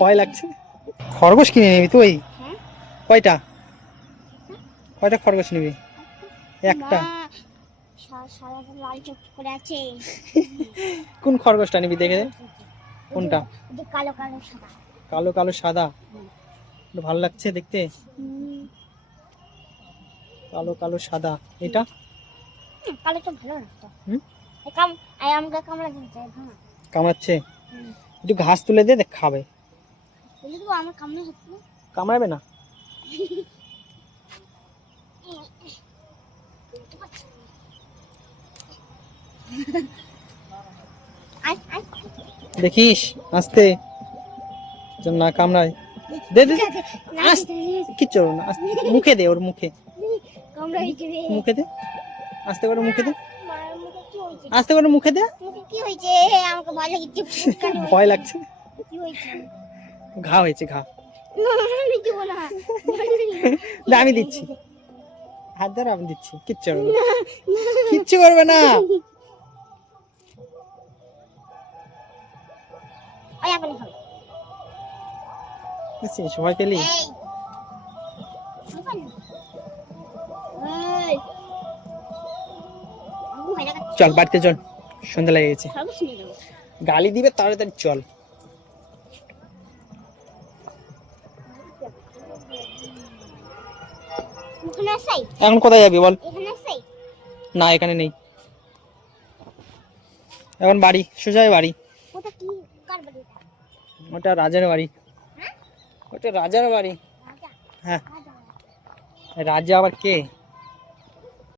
ভয় লাগছে। খরগোশ কিনে নিবি তুই? কয়টা কয়টা খরগোশ নিবি? একটা। কোন খরগোশটা নিবি দেখে? কোনটা? কালো কালো সাদা। কালো কালো সাদা ভালো লাগছে দেখতে। কালো কালো সাদা। এটা কালো তো ভালো লাগতো। আমাকে কামড়া দিতে কামড়াচ্ছে। একটু ঘাস তুলে দে, দেখ খাবে। আমার কামড়ে হচ্ছে না। কামড়াবে না। দেখিস আস্তে যেন না কামড়ায়। দে দে কিচ্ছু না, মুখে দে, ওর মুখে মুখে দে, আস্তে করে মুখে দে, আস্তে করে মুখে দে। কি হয়েছে? আমাকে ভয় লাগছে। ভয় লাগছে। কি হয়েছে? ঘা হয়েছে, ঘা। আমি দিব না। দে আমি দিচ্ছি, হাত ধরে আমি দিচ্ছি, কিচ্ছু করবে না, কিচ্ছু করবে না। ওই আপনি খাবে। সবাই পেলি। চল বাড়িতে চল, সন্ধ্যা লেগে গেছে। গালি দিবে তাড়াতাড়ি চল। এখন কোথায় যাবি বল? না এখানে নেই, এখন বাড়ি, সোজাই বাড়ি। ওটা রাজার বাড়ি, ওটা রাজার বাড়ি। হ্যাঁ রাজা আবার কে?